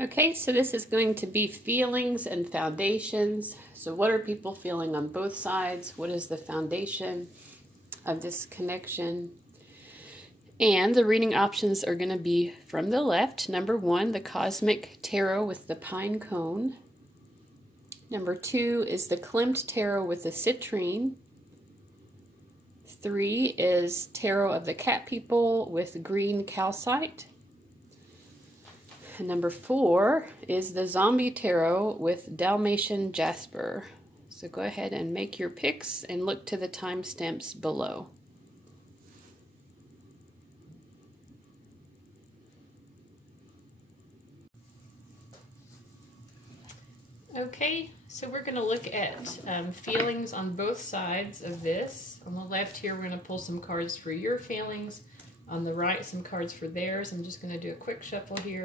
Okay, so this is going to be feelings and foundations. So what are people feeling on both sides? What is the foundation of this connection? And the reading options are going to be from the left. Number 1, the Cosmic Tarot with the Pine Cone. Number 2 is the Klimt Tarot with the Citrine. 3 is Tarot of the Cat People with green Calcite. And number 4 is the Zombie Tarot with Dalmatian Jasper. So go ahead and make your picks and look to the timestamps below. Okay, so we're going to look at feelings on both sides of this. On the left here, we're going to pull some cards for your feelings. On the right, some cards for theirs. I'm just going to do a quick shuffle here.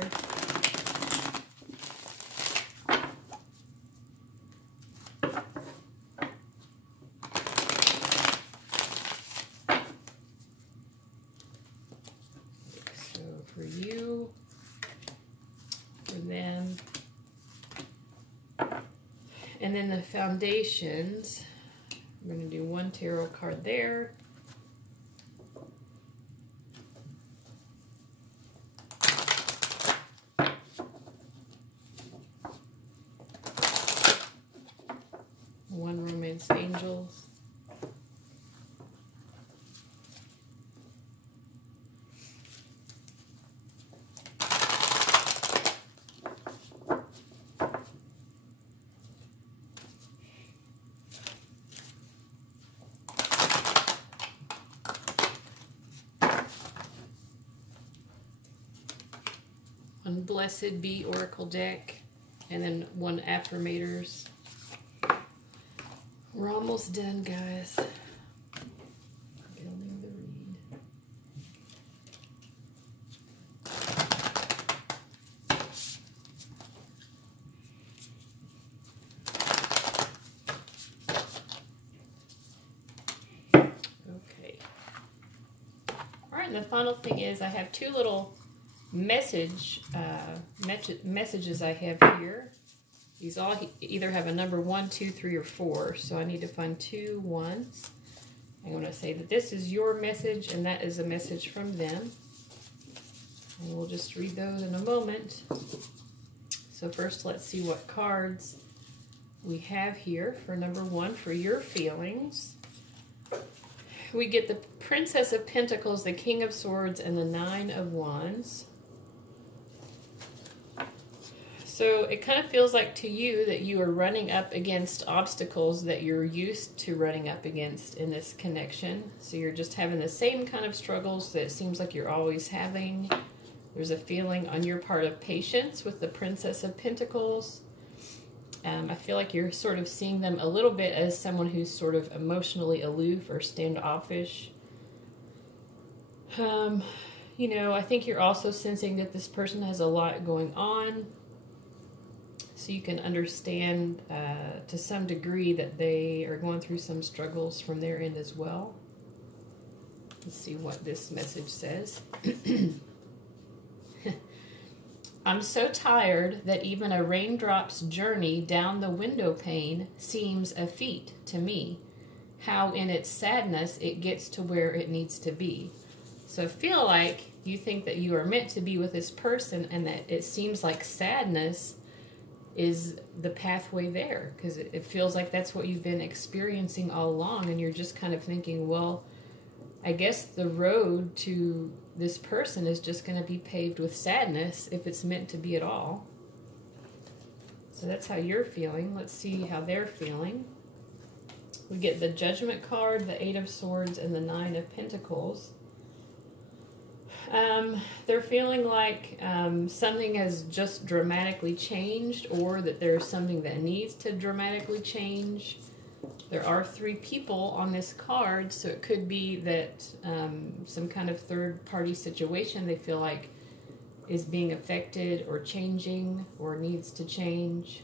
So for you, for them, and then the foundations, I'm going to do one tarot card there. One Romance Angels. One Blessed Be Oracle deck, and then one Affirmators. We're almost done, guys. Building the read. Okay. All right, and the final thing is I have two little messages I have here. These all either have a number 1, 2, 3, or 4. So I need to find 2 ones. I'm going to say that this is your message and that is a message from them. And we'll just read those in a moment. So first, let's see what cards we have here for number 1 for your feelings. We get the Princess of Pentacles, the King of Swords, and the 9 of Wands. So it kind of feels like to you that you are running up against obstacles that you're used to running up against in this connection. So you're just having the same kind of struggles that it seems like you're always having. There's a feeling on your part of patience with the Princess of Pentacles. I feel like you're sort of seeing them a little bit as someone who's sort of emotionally aloof or standoffish. You know, I think you're also sensing that this person has a lot going on. So you can understand to some degree that they are going through some struggles from their end as well. Let's see what this message says. I'm so tired that even a raindrop's journey down the window pane seems a feat to me. How in its sadness it gets to where it needs to be. So I feel like you think that you are meant to be with this person and that it seems like sadness is the pathway there, because it feels like that's what you've been experiencing all along, and you're just kind of thinking, well, I guess the road to this person is just going to be paved with sadness if it's meant to be at all. So that's how you're feeling. Let's see how they're feeling. We get the Judgment card, the 8 of Swords, and the 9 of Pentacles. They're feeling like something has just dramatically changed, or that there's something that needs to dramatically change. There are 3 people on this card, so it could be that some kind of third-party situation they feel like is being affected or changing or needs to change.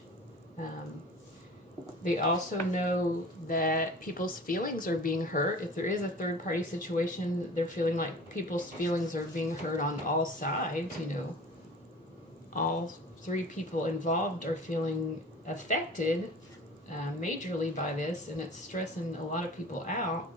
They also know that people's feelings are being hurt. If there is a third-party situation, they're feeling like people's feelings are being hurt on all sides, you know. all three people involved are feeling affected majorly by this, and it's stressing a lot of people out.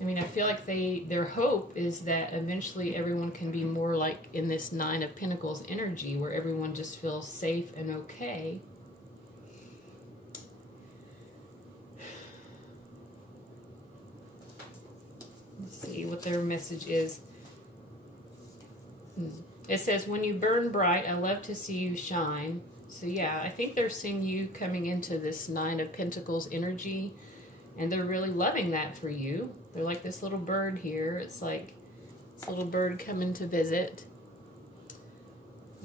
I mean, I feel like their hope is that eventually everyone can be more like in this Nine of Pentacles energy, where everyone just feels safe and okay. Let's see what their message is. It says, when you burn bright, I love to see you shine. So yeah, I think they're seeing you coming into this Nine of Pentacles energy, and they're really loving that for you. They're like this little bird here. It's like this little bird coming to visit.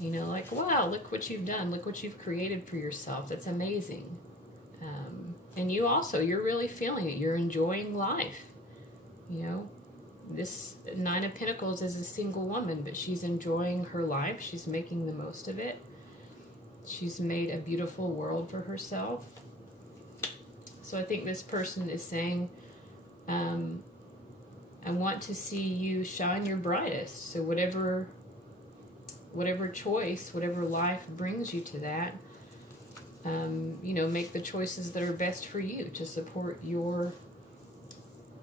You know, like, wow, look what you've done. Look what you've created for yourself. That's amazing. And you also, you're really feeling it. You're enjoying life. You know, this Nine of Pentacles is a single woman, but she's enjoying her life. She's making the most of it. She's made a beautiful world for herself. So I think this person is saying, I want to see you shine your brightest. So whatever choice, whatever life brings you to that, you know, make the choices that are best for you to support your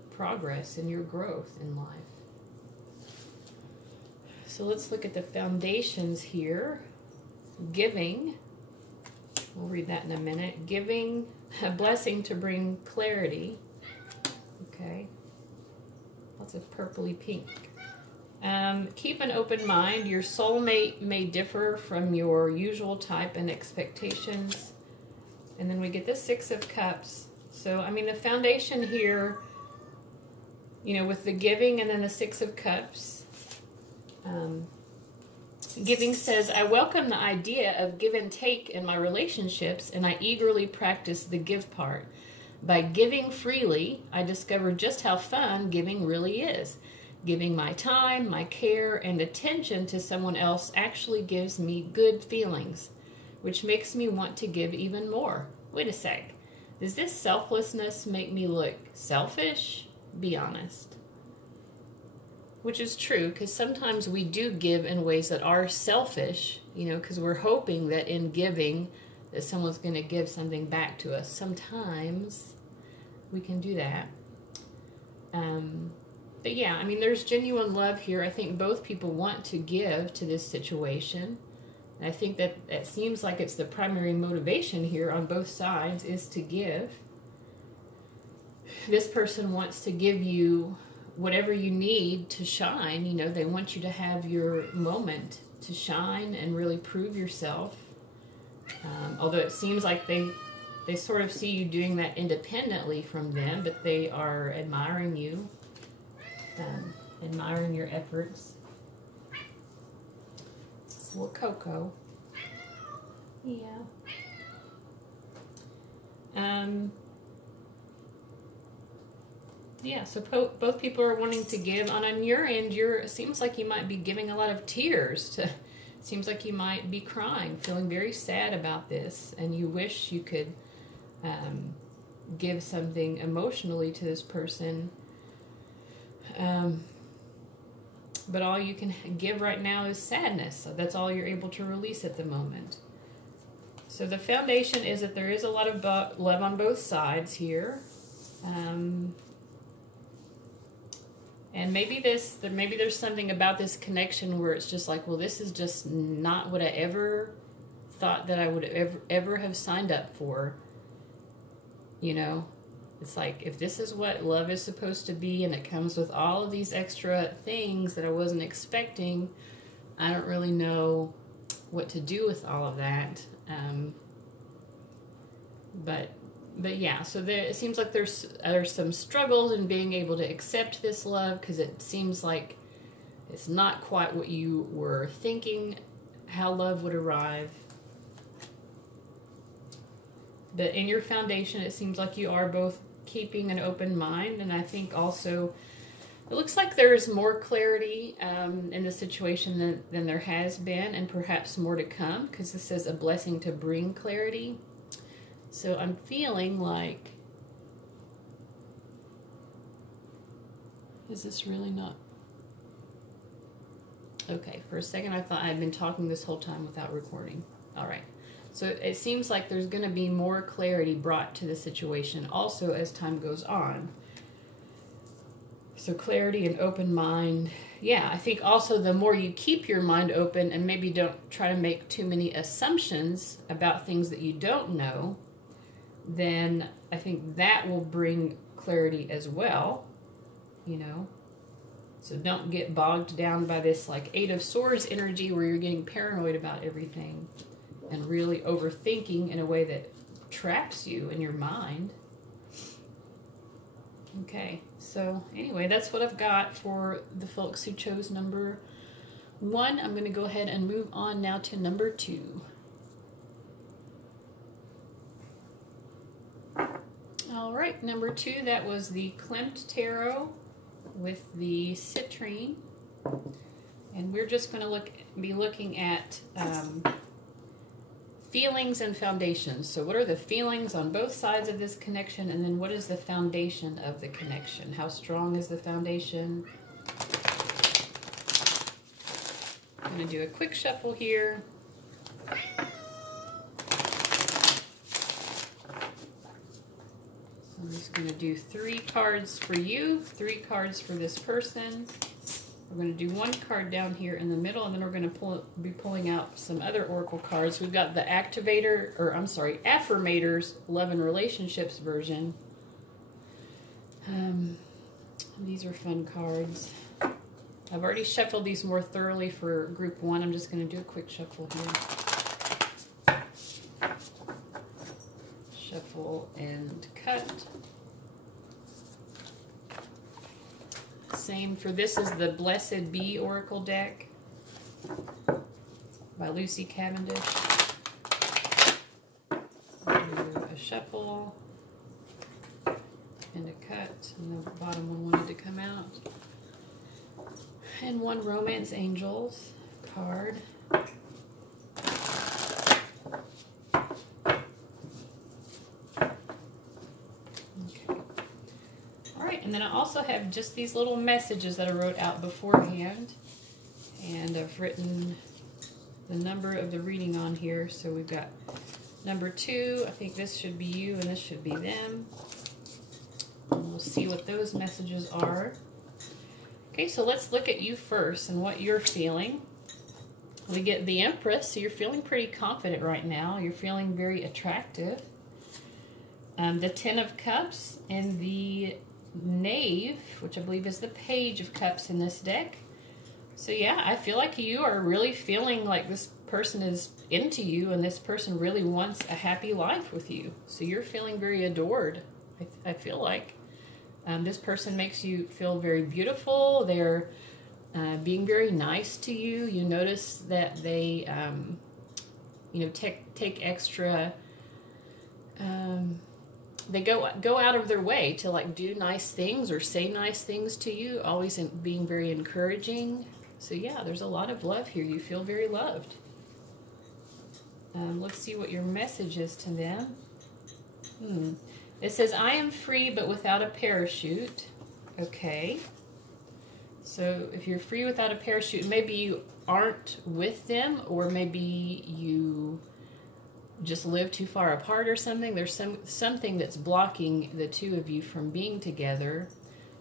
progress and your growth in life. So let's look at the foundations here. Giving, we'll read that in a minute. Giving, a blessing to bring clarity. Okay. Lots of purpley pink. Keep an open mind. Your soulmate may differ from your usual type and expectations. And then we get the Six of Cups. So, I mean, the foundation here, you know, with the giving and then the Six of Cups. Giving says, I welcome the idea of give and take in my relationships, and I eagerly practice the give part. By giving freely, I discover just how fun giving really is. Giving my time, my care, and attention to someone else actually gives me good feelings, which makes me want to give even more. Wait a sec. Does this selflessness make me look selfish? Be honest. Which is true, because sometimes we do give in ways that are selfish, you know, because we're hoping that in giving that someone's going to give something back to us. Sometimes we can do that. But yeah, I mean, there's genuine love here. I think both people want to give to this situation. And I think that it seems like it's the primary motivation here on both sides is to give. This person wants to give you whatever you need to shine. You know, they want you to have your moment to shine and really prove yourself. Although it seems like they sort of see you doing that independently from them, but they are admiring you, admiring your efforts. Well, Coco. Yeah. Yeah, so both people are wanting to give. On your end, it seems like you might be giving a lot of tears. Seems like you might be crying, feeling very sad about this, and you wish you could give something emotionally to this person. But all you can give right now is sadness. So that's all you're able to release at the moment. So the foundation is that there is a lot of love on both sides here. And maybe there's something about this connection where it's just like, well, this is just not what I ever thought that I would ever have signed up for. You know, it's like, if this is what love is supposed to be and it comes with all of these extra things that I wasn't expecting, I don't really know what to do with all of that. But yeah, so it seems like there's some struggles in being able to accept this love, because it seems like it's not quite what you were thinking how love would arrive. But in your foundation, it seems like you are both keeping an open mind, and I think also it looks like there's more clarity in the situation than there has been, and perhaps more to come, because this says a blessing to bring clarity. So I'm feeling like, Is this really not? Okay, for a second I thought I'd been talking this whole time without recording. All right. So it seems like there's going to be more clarity brought to the situation also as time goes on. So clarity and open mind. Yeah, I think also the more you keep your mind open and maybe don't try to make too many assumptions about things that you don't know, then I think that will bring clarity as well, you know. So don't get bogged down by this like Eight of Swords energy where you're getting paranoid about everything and really overthinking in a way that traps you in your mind. Okay, so anyway, that's what I've got for the folks who chose number 1. I'm going to go ahead and move on now to number 2. All right, number 2, that was the Klimt Tarot with the Citrine. And we're just going to be looking at feelings and foundations. So what are the feelings on both sides of this connection, and then what is the foundation of the connection? How strong is the foundation? I'm going to do a quick shuffle here. So I'm just going to do 3 cards for you, 3 cards for this person. We're going to do 1 card down here in the middle, and then we're going to be pulling out some other oracle cards. We've got the Affirmators Love and Relationships version. These are fun cards. I've already shuffled these more thoroughly for group 1. I'm just going to do a quick shuffle here. Shuffle and cut. Same for this is the Blessed Bee Oracle deck by Lucy Cavendish. Do a shuffle and a cut, and the bottom one wanted to come out. And 1 Romance Angels card. And then I also have just these little messages that I wrote out beforehand. And I've written the number of the reading on here. So we've got number 2. I think this should be you and this should be them. And we'll see what those messages are. Okay, so let's look at you first and what you're feeling. We get the Empress, so you're feeling pretty confident right now. You're feeling very attractive. The 10 of Cups and the Knave, which I believe is the Page of Cups in this deck. So yeah, I feel like you are really feeling like this person is into you and this person really wants a happy life with you. So you're feeling very adored, I feel like. This person makes you feel very beautiful. They're being very nice to you. You notice that they, you know, take extra... they go out of their way to like do nice things or say nice things to you, always being very encouraging. So yeah, there's a lot of love here. You feel very loved. Let's see what your message is to them. It says, I am free but without a parachute. Okay. So if you're free without a parachute, maybe you aren't with them, or maybe you just live too far apart or something. There's something that's blocking the two of you from being together,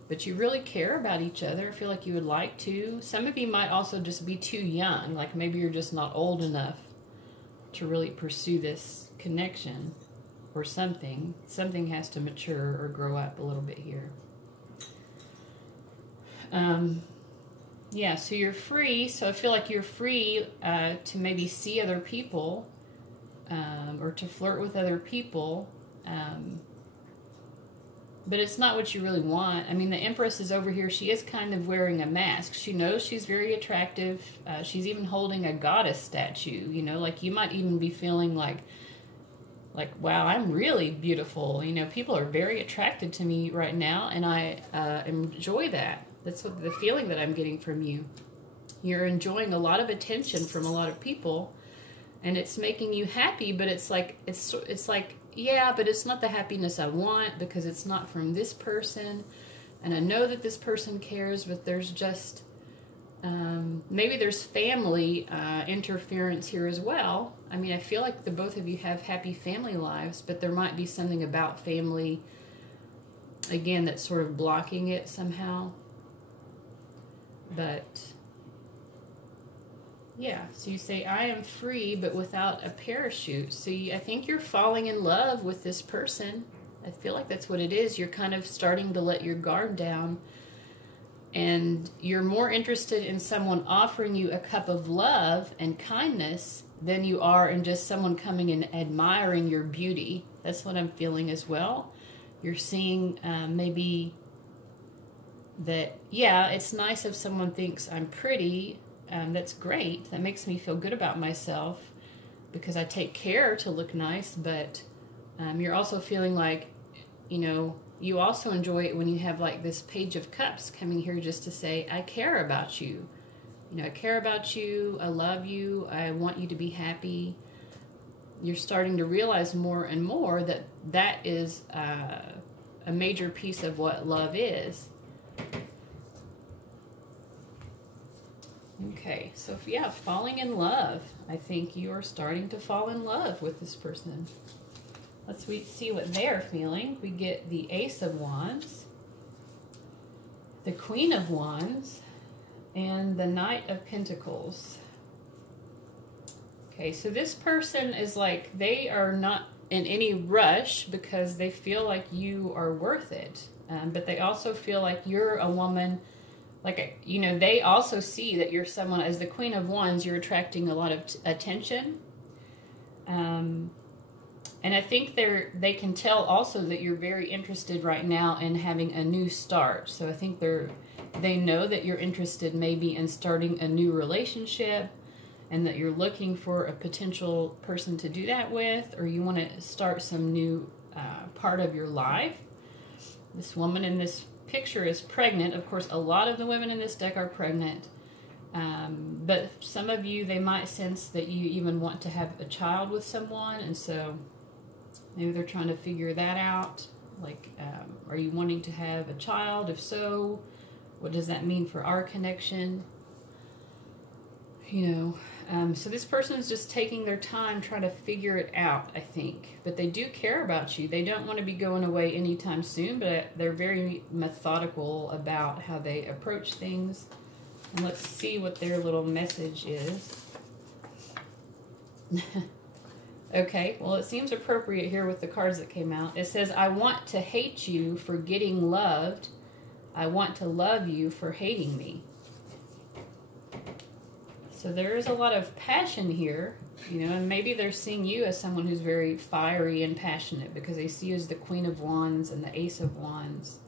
but you really care about each other. I feel like you would like to. Some of you might also just be too young, like maybe you're just not old enough to really pursue this connection or something. Something has to mature or grow up a little bit here. Yeah, so you're free. So I feel like you're free to maybe see other people, or to flirt with other people, but it's not what you really want. I mean, the Empress is over here. She is kind of wearing a mask. She knows she's very attractive. She's even holding a goddess statue, you know, like you might even be feeling like, wow, I'm really beautiful. You know, people are very attracted to me right now, and I enjoy that. That's what the feeling that I'm getting from you. You're enjoying a lot of attention from a lot of people, and it's making you happy, but it's like, yeah, but it's not the happiness I want because it's not from this person. And I know that this person cares, but there's just, maybe there's family interference here as well. I mean, I feel like the both of you have happy family lives, but there might be something about family, again, that's sort of blocking it somehow. But yeah, so you say, I am free, but without a parachute. So I think you're falling in love with this person. I feel like that's what it is. You're kind of starting to let your guard down, and you're more interested in someone offering you a cup of love and kindness than you are in just someone coming and admiring your beauty. That's what I'm feeling as well. You're seeing maybe that, yeah, it's nice if someone thinks I'm pretty. That's great. That makes me feel good about myself because I take care to look nice, but you're also feeling like, you know, you also enjoy it when you have like this Page of Cups coming here just to say, I care about you. You know, I care about you. I love you. I want you to be happy. You're starting to realize more and more that that is a major piece of what love is. Okay, so yeah, falling in love. I think you are starting to fall in love with this person. Let's see what they're feeling. We get the Ace of Wands, the Queen of Wands, and the Knight of Pentacles. Okay, so this person is like, they are not in any rush because they feel like you are worth it. But they also feel like you're a woman, like, you know, they also see that you're someone, as the Queen of Wands, you're attracting a lot of attention. And I think they can tell also that you're very interested right now in having a new start. So I think they know that you're interested maybe in starting a new relationship, and that you're looking for a potential person to do that with, or you want to start some new part of your life. This woman in this picture is pregnant. Of course, a lot of the women in this deck are pregnant. But some of you, they might sense that you even want to have a child with someone, and so maybe they're trying to figure that out. Like, are you wanting to have a child? If so, what does that mean for our connection? You know, so this person is just taking their time trying to figure it out, I think. But they do care about you. They don't want to be going away anytime soon, but they're very methodical about how they approach things. And let's see what their little message is. Okay, well, it seems appropriate here with the cards that came out. It says, I want to hate you for getting loved. I want to love you for hating me. So there is a lot of passion here, you know, and maybe they're seeing you as someone who's very fiery and passionate because they see you as the Queen of Wands and the Ace of Wands.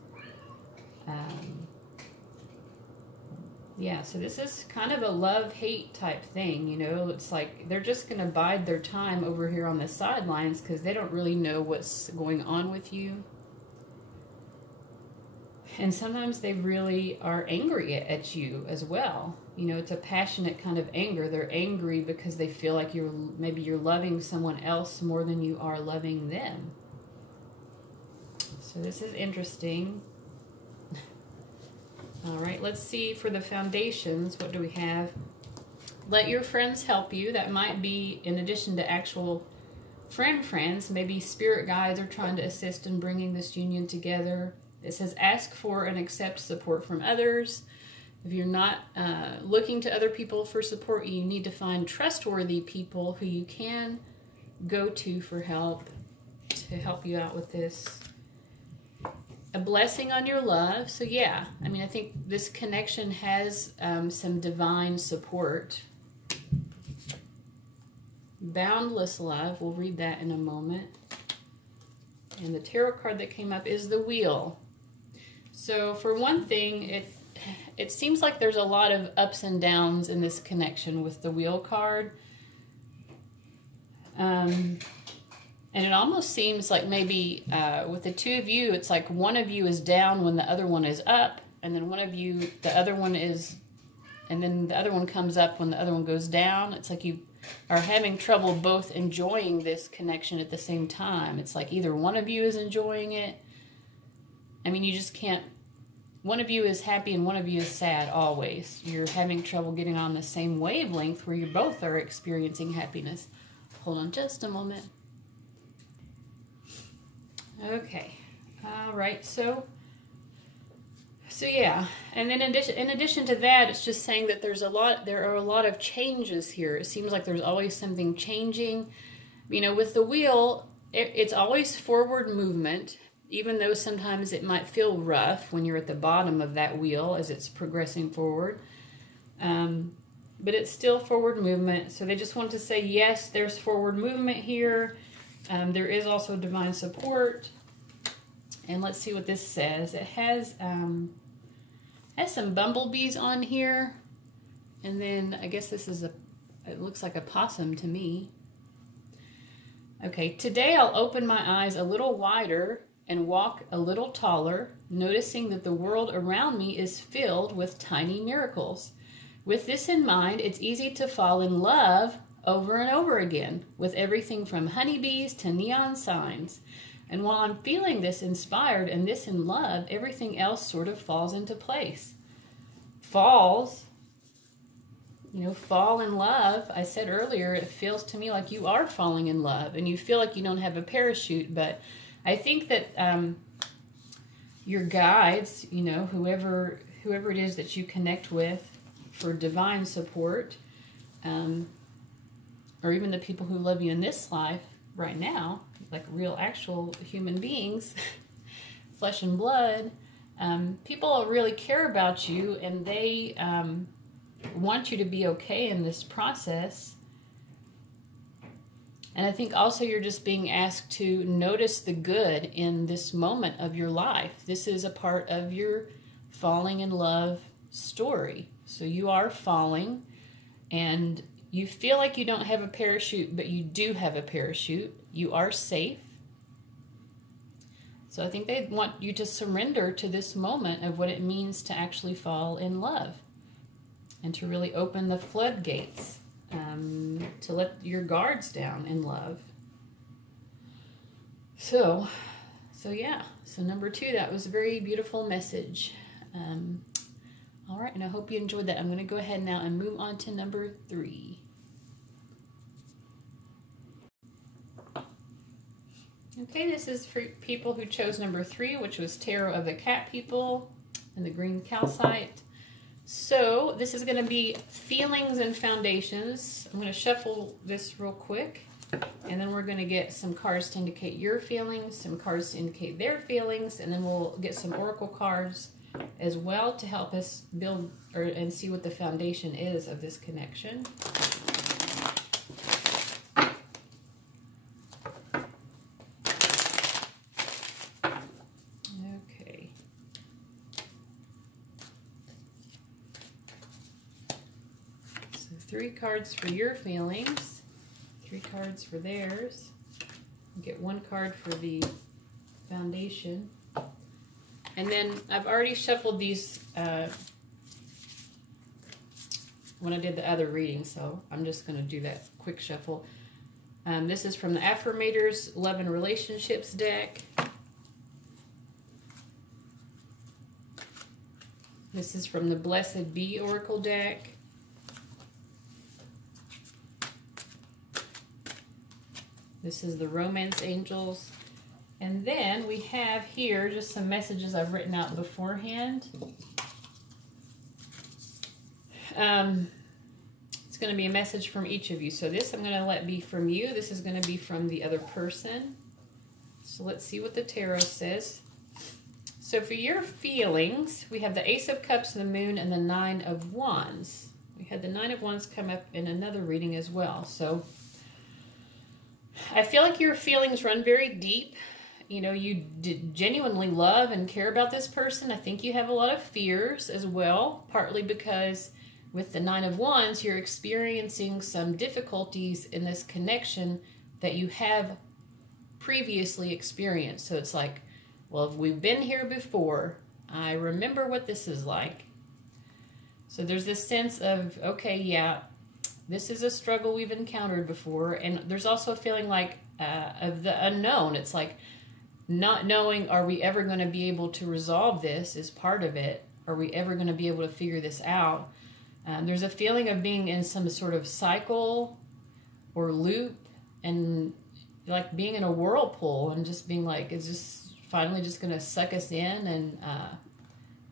Yeah, so this is kind of a love-hate type thing, you know. It's like they're just going to bide their time over here on the sidelines because they don't really know what's going on with you. And sometimes they really are angry at you as well. You know, it's a passionate kind of anger. They're angry because they feel like maybe you're loving someone else more than you are loving them. So this is interesting. All right, let's see for the foundations. What do we have? Let your friends help you. That might be in addition to actual friends. Maybe spirit guides are trying to assist in bringing this union together. It says ask for and accept support from others. If you're not looking to other people for support, you need to find trustworthy people who you can go to for help, to help you out with this. A blessing on your love. So yeah, I mean, I think this connection has some divine support. Boundless love. We'll read that in a moment. And the tarot card that came up is the Wheel. So for one thing, it seems like there's a lot of ups and downs in this connection with the Wheel card. And it almost seems like maybe with the two of you, it's like one of you is down when the other one is up. And then one of you, the other one is, and then the other one comes up when the other one goes down. It's like you are having trouble both enjoying this connection at the same time. It's like either one of you is enjoying it. I mean, you just can't one of you is happy and one of you is sad always. You're having trouble getting on the same wavelength where you both are experiencing happiness. Hold on just a moment. Okay. All right. So yeah. And then in addition to that, it's just saying that there are a lot of changes here. It seems like there's always something changing. You know, with the wheel, it's always forward movement, even though sometimes it might feel rough when you're at the bottom of that wheel as it's progressing forward. But it's still forward movement. So they just want to say, yes, there's forward movement here. There is also divine support. And let's see what this says. It has some bumblebees on here. And then I guess this is it looks like a possum to me. Okay, today I'll open my eyes a little wider and walk a little taller, noticing that the world around me is filled with tiny miracles. With this in mind, it's easy to fall in love over and over again with everything from honeybees to neon signs. And while I'm feeling this inspired and this in love, everything else sort of falls into place. Falls, you know, fall in love. I said earlier, it feels to me like you are falling in love and you feel like you don't have a parachute, but I think that your guides, you know, whoever it is that you connect with for divine support, or even the people who love you in this life right now, like real actual human beings, flesh and blood, people really care about you and they want you to be okay in this process. And I think also you're just being asked to notice the good in this moment of your life. This is a part of your falling in love story. So you are falling and you feel like you don't have a parachute, but you do have a parachute. You are safe. So I think they want you to surrender to this moment of what it means to actually fall in love and to really open the floodgates, to let your guards down in love. So yeah. So number 2, that was a very beautiful message. All right, and I hope you enjoyed that. I'm going to go ahead now and move on to number 3. Okay, this is for people who chose number 3, which was Tarot of the Cat People and the green calcite. So this is going to be feelings and foundations. I'm going to shuffle this real quick, and then we're going to get some cards to indicate your feelings, some cards to indicate their feelings, and then we'll get some oracle cards as well to help us build and see what the foundation is of this connection. Okay. So 3 cards for your feelings, 3 cards for theirs. We'll get 1 card for the foundation. And then I've already shuffled these when I did the other reading, so I'm just going to do that quick shuffle. This is from the Affirmators Love and Relationships deck. This is from the Blessed Bee Oracle deck. This is the Romance Angels. And then we have here just some messages I've written out beforehand. It's going to be a message from each of you. So this I'm going to let be from you. This is going to be from the other person. So let's see what the tarot says. So for your feelings, we have the Ace of Cups, the Moon, and the 9 of Wands. We had the 9 of Wands come up in another reading as well. So I feel like your feelings run very deep. You know, you genuinely love and care about this person. I think you have a lot of fears as well, partly because with the 9 of Wands, you're experiencing some difficulties in this connection that you have previously experienced. So it's like, well, we've been here before. I remember what this is like. So there's this sense of, okay, yeah, this is a struggle we've encountered before. And there's also a feeling like of the unknown. It's like, not knowing, are we ever going to be able to resolve this is part of it. Are we ever going to be able to figure this out? There's a feeling of being in some sort of cycle or loop, and like being in a whirlpool and just being like, is this finally just going to suck us in and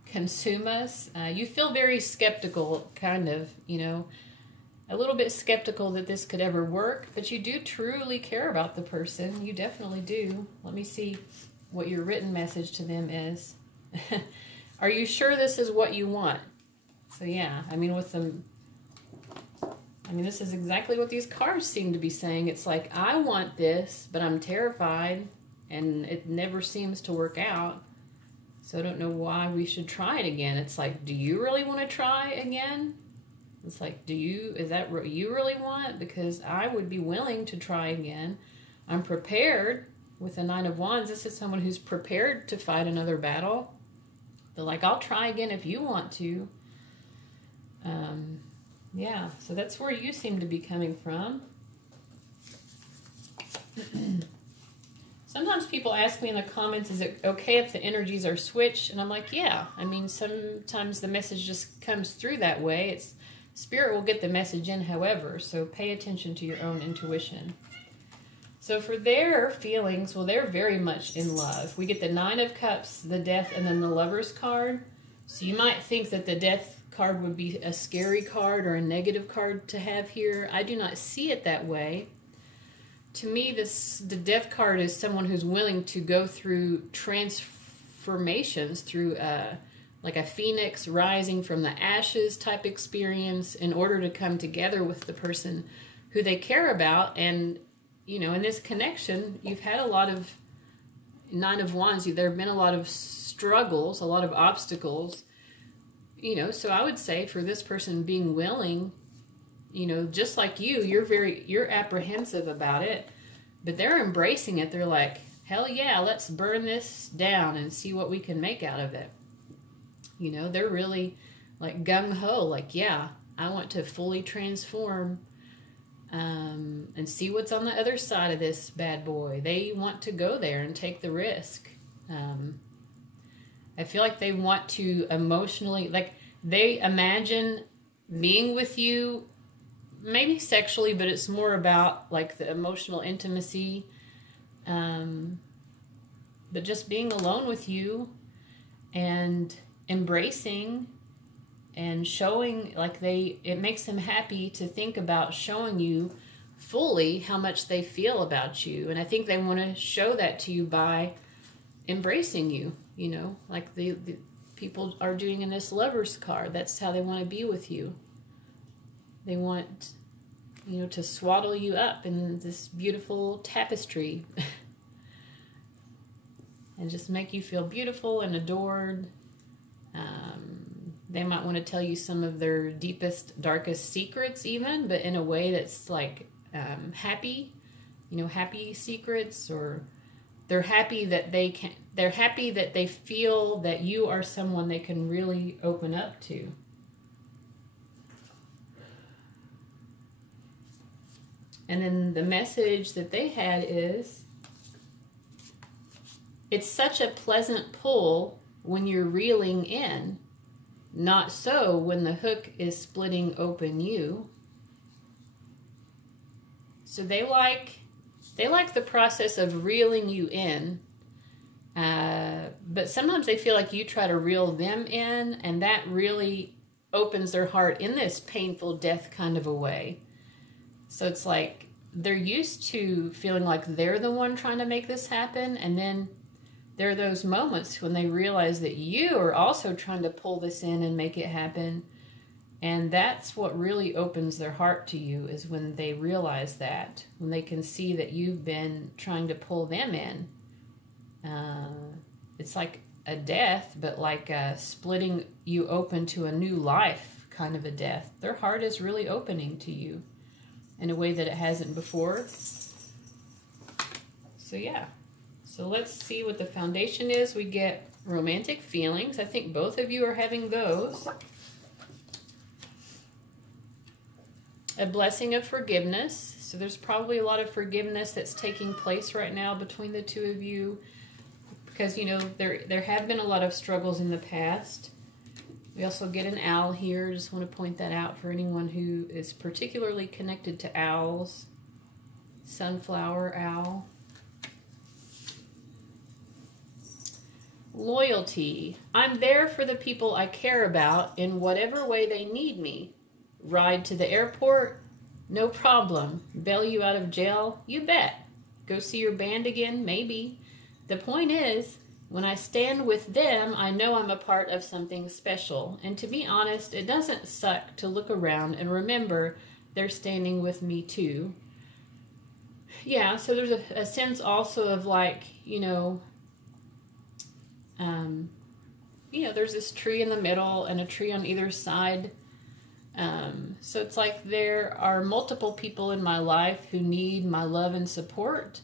consume us? You feel very skeptical, kind of, you know, a little bit skeptical that this could ever work, but you do truly care about the person. You definitely do. Let me see what your written message to them is. Are you sure this is what you want? So yeah, I mean, with them, I mean, this is exactly what these cards seem to be saying. It's like, I want this, but I'm terrified, and it never seems to work out. So I don't know why we should try it again. It's like, do you really want to try again? It's like, is that what you really want? Because I would be willing to try again. I'm prepared with the Nine of Wands. This is someone who's prepared to fight another battle. They're like, I'll try again if you want to. Yeah, so that's where you seem to be coming from. Sometimes people ask me in the comments, is it okay if the energies are switched? And I'm like, yeah. I mean, sometimes the message just comes through that way. Spirit will get the message in however, so pay attention to your own intuition. So for their feelings, well, they're very much in love. We get the Nine of Cups, the Death, and then the Lover's card. So you might think that the Death card would be a scary card or a negative card to have here. I do not see it that way. To me, the Death card is someone who's willing to go through transformations, through like a phoenix rising from the ashes type experience in order to come together with the person who they care about. And, you know, in this connection, you've had a lot of Nine of Wands. There have been a lot of struggles, a lot of obstacles. You know, so I would say for this person being willing, you know, just like you're apprehensive about it, but they're embracing it. They're like, hell yeah, let's burn this down and see what we can make out of it. You know, they're really like gung-ho, like, yeah, I want to fully transform and see what's on the other side of this bad boy. They want to go there and take the risk. I feel like they want to emotionally, like they imagine being with you, maybe sexually, but it's more about like the emotional intimacy, but just being alone with you and embracing and showing, like it makes them happy to think about showing you fully how much they feel about you. And I think they want to show that to you by embracing you, you know, like the people are doing in this Lover's card. That's how they want to be with you. They want, you know, to swaddle you up in this beautiful tapestry and just make you feel beautiful and adored. They might want to tell you some of their deepest, darkest secrets even, but in a way that's like happy, you know, happy secrets, or they're happy that they're happy that they feel that you are someone they can really open up to. And then the message that they had is, it's such a pleasant pull when you're reeling in, not so when the hook is splitting open you. So they like the process of reeling you in, but sometimes they feel like you try to reel them in, and that really opens their heart in this painful death kind of a way. So it's like they're used to feeling like they're the one trying to make this happen, and then there are those moments when they realize that you are also trying to pull this in and make it happen. And that's what really opens their heart to you, is when they realize that, when they can see that you've been trying to pull them in. It's like a death, but like splitting you open to a new life kind of a death. Their heart is really opening to you in a way that it hasn't before. So yeah. So let's see what the foundation is. We get romantic feelings. I think both of you are having those. A blessing of forgiveness. So there's probably a lot of forgiveness that's taking place right now between the two of you. because, you know, there have been a lot of struggles in the past. We also get an owl here. Just want to point that out for anyone who is particularly connected to owls. Sunflower owl. Loyalty. I'm there for the people I care about in whatever way they need me. Ride to the airport? No problem. Bail you out of jail? You bet. Go see your band again? Maybe. The point is, when I stand with them, I know I'm a part of something special. And to be honest, it doesn't suck to look around and remember they're standing with me too. Yeah, so there's a sense also of like, there's this tree in the middle and a tree on either side. So it's like there are multiple people in my life who need my love and support.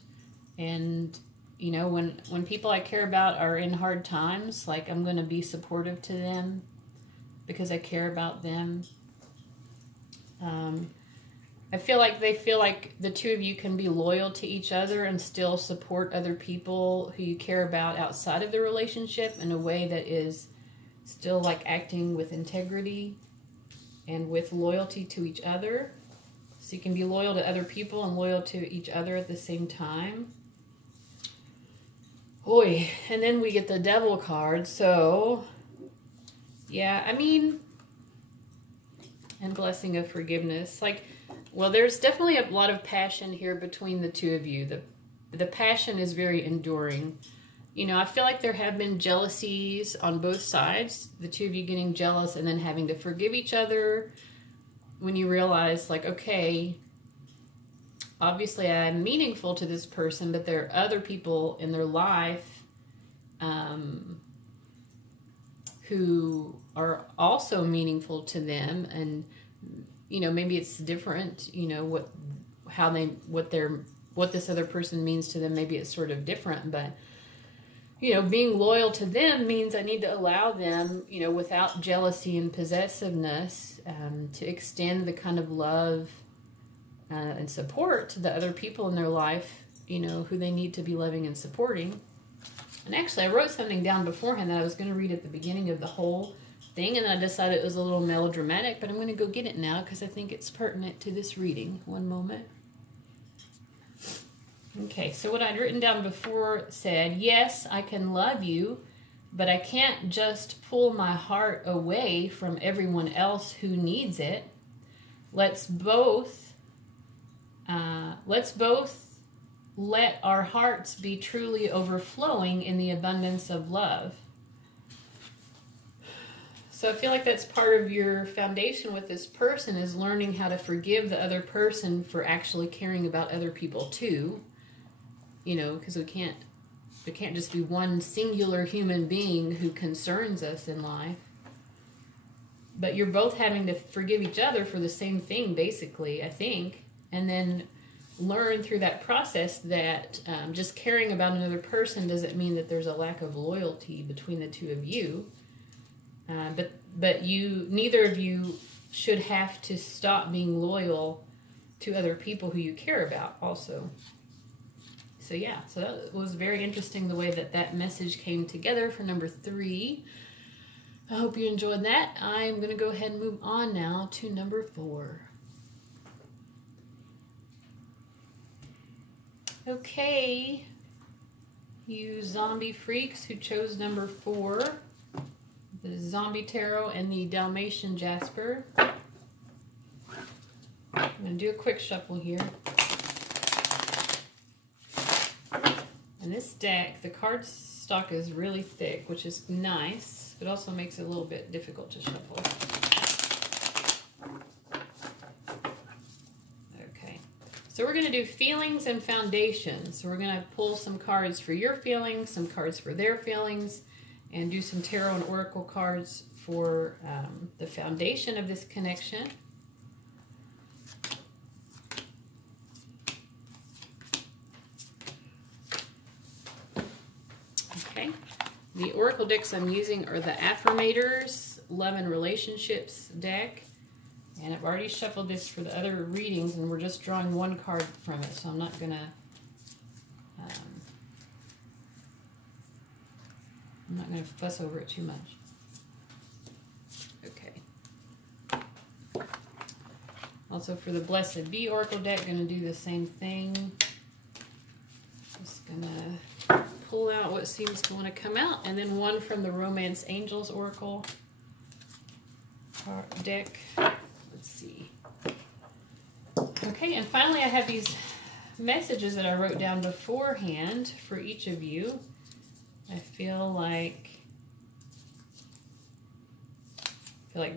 And, you know, when people I care about are in hard times, like I'm going to be supportive to them because I care about them. I feel like they feel like the two of you can be loyal to each other and still support other people who you care about outside of the relationship in a way that is still like acting with integrity and with loyalty to each other. So you can be loyal to other people and loyal to each other at the same time. Oy, and then we get the Devil card. So, yeah, I mean, and Blessing of Forgiveness. Like, well, there's definitely a lot of passion here between the two of you. The passion is very enduring. You know, I feel like there have been jealousies on both sides. The two of you getting jealous and then having to forgive each other when you realize, like, okay, obviously I'm meaningful to this person, but there are other people in their life who are also meaningful to them. And, you know, maybe it's different, you know, what this other person means to them. Maybe it's sort of different, but, you know, being loyal to them means I need to allow them, you know, without jealousy and possessiveness, to extend the kind of love and support to the other people in their life, you know, who they need to be loving and supporting. And actually, I wrote something down beforehand that I was going to read at the beginning of the whole thing, and I decided it was a little melodramatic, but I'm going to go get it now because I think it's pertinent to this reading. One moment. Okay, so what I'd written down before said, yes, I can love you, but I can't just pull my heart away from everyone else who needs it. Let's both let our hearts be truly overflowing in the abundance of love. So I feel like that's part of your foundation with this person, is learning how to forgive the other person for actually caring about other people too. You know, because there can't just be one singular human being who concerns us in life. But you're both having to forgive each other for the same thing, basically, I think. And then learn through that process that just caring about another person doesn't mean that there's a lack of loyalty between the two of you. But neither of you should have to stop being loyal to other people who you care about also. So yeah, so that was very interesting the way that message came together for number 3. I hope you enjoyed that. I'm going to go ahead and move on now to number 4. Okay, you zombie freaks who chose number 4, the Zombie Tarot and the Dalmatian Jasper. I'm going to do a quick shuffle here. And this deck, the card stock is really thick, which is nice, but also makes it a little bit difficult to shuffle. Okay, so we're going to do feelings and foundations. So we're going to pull some cards for your feelings, some cards for their feelings, and do some tarot and oracle cards for the foundation of this connection. Okay, the oracle decks I'm using are the Affirmators Love and Relationships deck, and I've already shuffled this for the other readings, and we're just drawing one card from it, so I'm not gonna I'm not going to fuss over it too much. Okay. Also for the Blessed Be Oracle deck, going to do the same thing. Just going to pull out what seems to want to come out, and then one from the Romance Angels Oracle deck. Let's see. Okay, and finally I have these messages that I wrote down beforehand for each of you. I feel like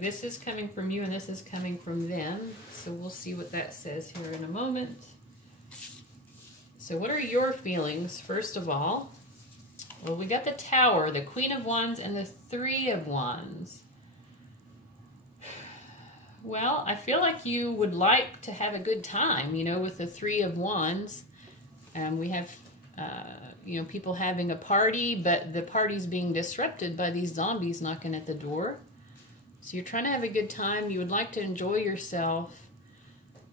this is coming from you and this is coming from them. So we'll see what that says here in a moment. So what are your feelings, first of all? Well, we got the Tower, the Queen of Wands, and the Three of Wands. Well, I feel like you would like to have a good time, you know, with the Three of Wands. We have, you know, people having a party, but the party's being disrupted by these zombies knocking at the door. So you're trying to have a good time. You would like to enjoy yourself.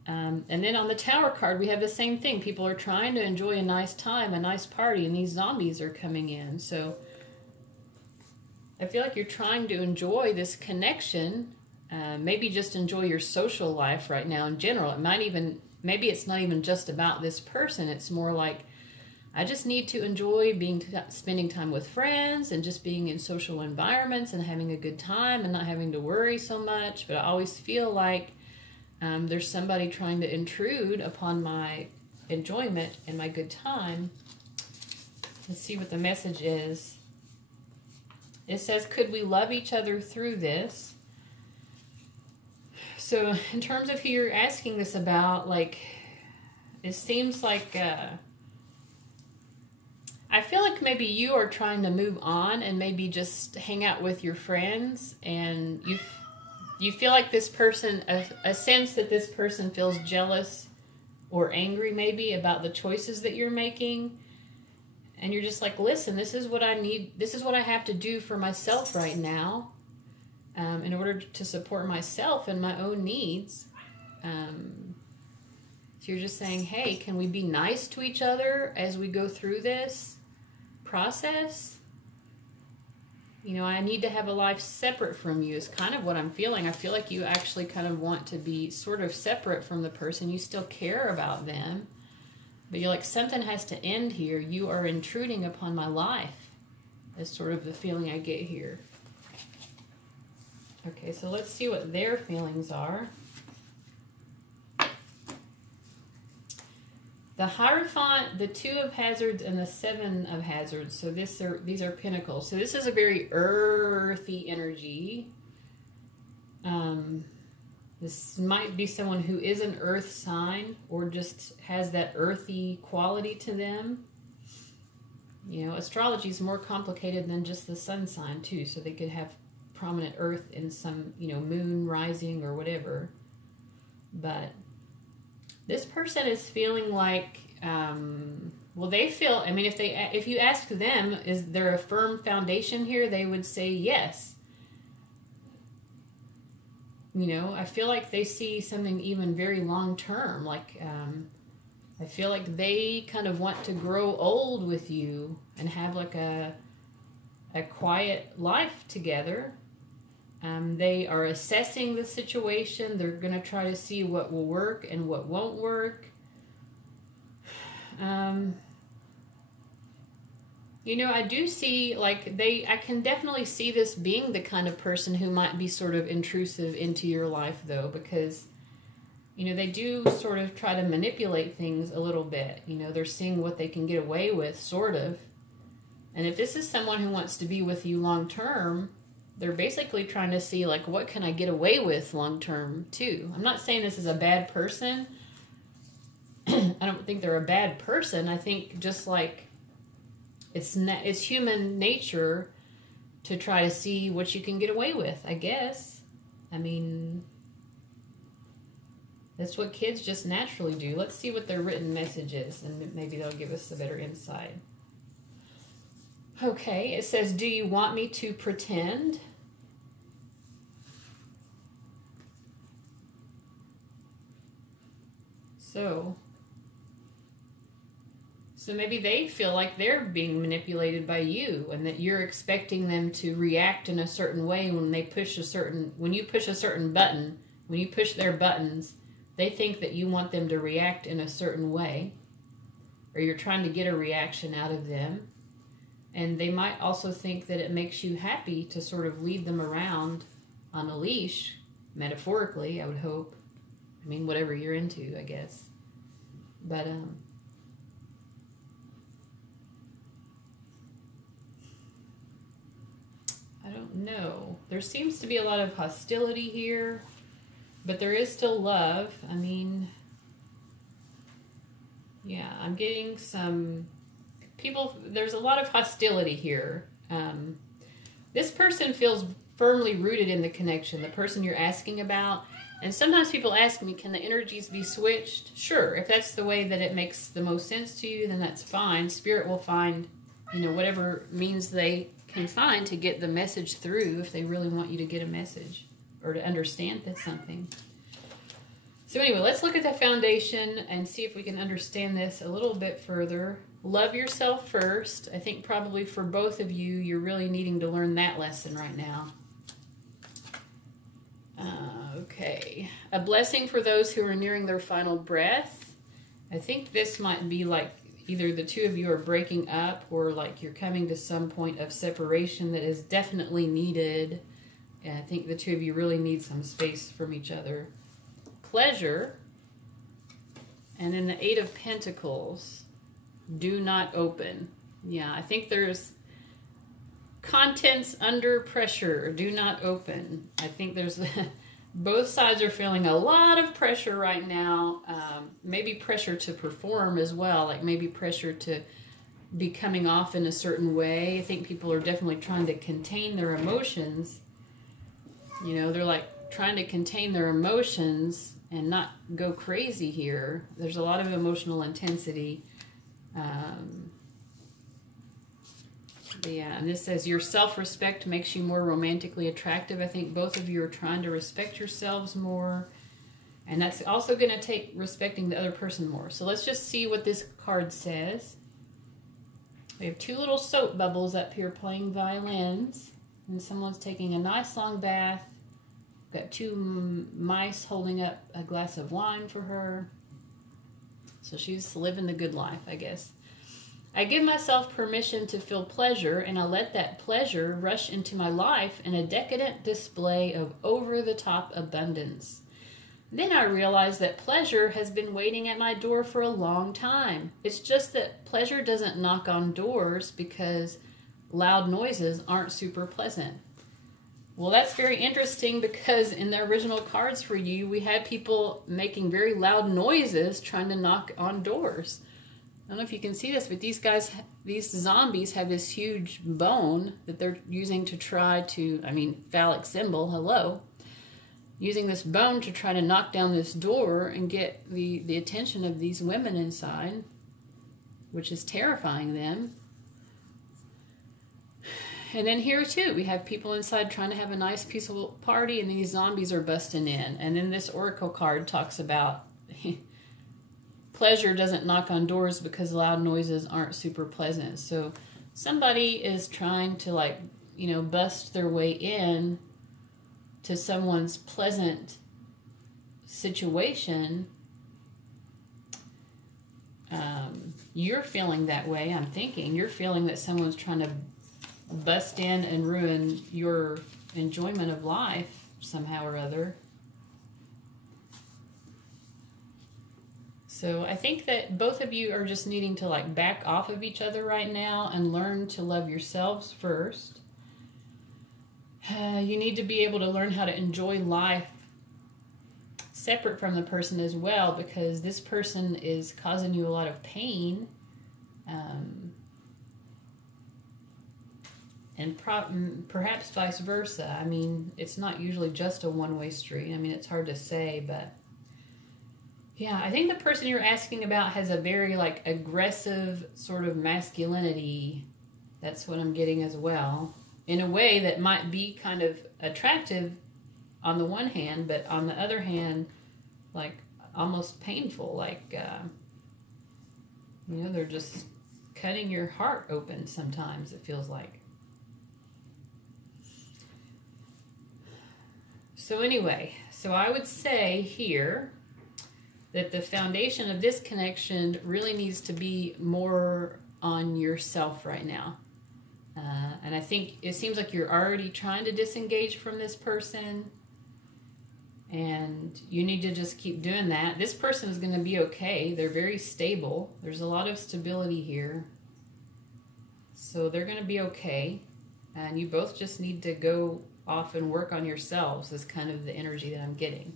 And then on the Tower card, we have the same thing. People are trying to enjoy a nice time, a nice party, and these zombies are coming in. So I feel like you're trying to enjoy this connection. Maybe just enjoy your social life right now in general. It might even, maybe it's not even just about this person. It's more like, I just need to enjoy spending time with friends and just being in social environments and having a good time and not having to worry so much. But I always feel like there's somebody trying to intrude upon my enjoyment and my good time. Let's see what the message is. It says, could we love each other through this? So in terms of who you're asking this about, like, it seems like, I feel like maybe you are trying to move on and maybe just hang out with your friends, and you feel like this person, a sense that this person feels jealous or angry maybe about the choices that you're making. And you're just like, listen, this is what I need. This is what I have to do for myself right now. In order to support myself and my own needs. So you're just saying, hey, can we be nice to each other as we go through this process? You know, I need to have a life separate from you is kind of what I'm feeling. I feel like you actually kind of want to be sort of separate from the person. You still care about them. But you're like, something has to end here. You are intruding upon my life. Is sort of the feeling I get here. Okay, so let's see what their feelings are. The Hierophant, the Two of Hazards, and the Seven of Hazards. So these are Pentacles. So this is a very earthy energy. This might be someone who is an earth sign or just has that earthy quality to them. You know, astrology is more complicated than just the sun sign too. So they could have prominent earth in some, you know, moon rising or whatever. But this person is feeling like, well, they feel, I mean, if you ask them, is there a firm foundation here? They would say yes. You know, I feel like they see something even very long term. Like, I feel like they kind of want to grow old with you and have like a quiet life together. They are assessing the situation. They're going to try to see what will work and what won't work. You know, I do see, like, I can definitely see this being the kind of person who might be sort of intrusive into your life, though, because, you know, they do sort of try to manipulate things a little bit. You know, they're seeing what they can get away with, sort of. And if this is someone who wants to be with you long term, they're basically trying to see, like, what can I get away with long term, too? I'm not saying this is a bad person. I don't think they're a bad person. I think just, like, it's human nature to try to see what you can get away with, I guess. I mean, that's what kids just naturally do. Let's see what their written message is, and maybe they'll give us a better insight. Okay, it says, do you want me to pretend? So maybe they feel like they're being manipulated by you, and that you're expecting them to react in a certain way when they push a certain, when you push a certain button, when you push their buttons, they think that you want them to react in a certain way, or you're trying to get a reaction out of them. And they might also think that it makes you happy to sort of lead them around on a leash, metaphorically, I would hope. I mean, whatever you're into, I guess. But, I don't know. There seems to be a lot of hostility here, but there is still love. I mean, yeah, I'm getting some people, there's a lot of hostility here. This person feels firmly rooted in the connection, the person you're asking about. And sometimes people ask me, can the energies be switched? Sure, if that's the way that it makes the most sense to you, then that's fine. Spirit will find, you know, whatever means they can find to get the message through if they really want you to get a message or to understand that something. So anyway, let's look at the foundation and see if we can understand this a little bit further. Love yourself first. I think probably for both of you, you're really needing to learn that lesson right now. Okay. A blessing for those who are nearing their final breath. I think this might be like either the two of you are breaking up or like you're coming to some point of separation that is definitely needed. And I think the two of you really need some space from each other. Pleasure. And then the Eight of Pentacles. Do not open. Yeah, I think there's contents under pressure. Do not open. I think there's both sides are feeling a lot of pressure right now. Maybe pressure to perform as well. Like maybe pressure to be coming off in a certain way. I think people are definitely trying to contain their emotions. You know, they're like trying to contain their emotions and not go crazy here. There's a lot of emotional intensity. Yeah, and this says your self-respect makes you more romantically attractive. I think both of you are trying to respect yourselves more. And that's also going to take respecting the other person more. So let's just see what this card says. We have two little soap bubbles up here playing violins. And someone's taking a nice long bath. We've got two mice holding up a glass of wine for her. So she's living the good life, I guess. I give myself permission to feel pleasure, and I let that pleasure rush into my life in a decadent display of over-the-top abundance. Then I realize that pleasure has been waiting at my door for a long time. It's just that pleasure doesn't knock on doors because loud noises aren't super pleasant. Well, that's very interesting because in the original cards for you, we had people making very loud noises trying to knock on doors. I don't know if you can see this, but these guys, these zombies have this huge bone that they're using to try to, I mean, phallic symbol, hello. Using this bone to try to knock down this door and get the attention of these women inside, which is terrifying them. And then here too, we have people inside trying to have a nice peaceful party, and these zombies are busting in. And then this oracle card talks about pleasure doesn't knock on doors because loud noises aren't super pleasant. So somebody is trying to, like, you know, bust their way in to someone's pleasant situation. You're feeling that way, I'm thinking. You're feeling that someone's trying to bust in and ruin your enjoyment of life somehow or other. So I think that both of you are just needing to like back off of each other right now and learn to love yourselves first. You need to be able to learn how to enjoy life separate from the person as well, because this person is causing you a lot of pain. And perhaps vice versa. I mean, it's not usually just a one-way street. I mean, it's hard to say, but yeah, I think the person you're asking about has a very like aggressive sort of masculinity. That's what I'm getting as well. In a way that might be kind of attractive on the one hand, but on the other hand, like almost painful. Like, you know, they're just cutting your heart open sometimes, it feels like. So anyway, so I would say here that the foundation of this connection really needs to be more on yourself right now. And I think it seems like you're already trying to disengage from this person, and you need to just keep doing that. This person is going to be okay. They're very stable. There's a lot of stability here. So they're going to be okay. And you both just need to go off and work on yourselves is kind of the energy that I'm getting.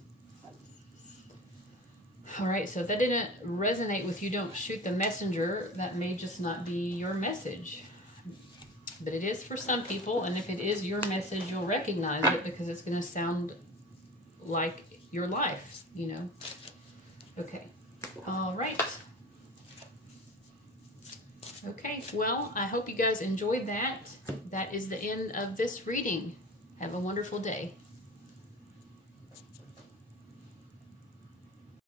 All right, so if that didn't resonate with you, don't shoot the messenger. That may just not be your message. But it is for some people, and if it is your message, you'll recognize it because it's going to sound like your life, you know. Okay. All right. Okay, well, I hope you guys enjoyed that. That is the end of this reading. Have a wonderful day.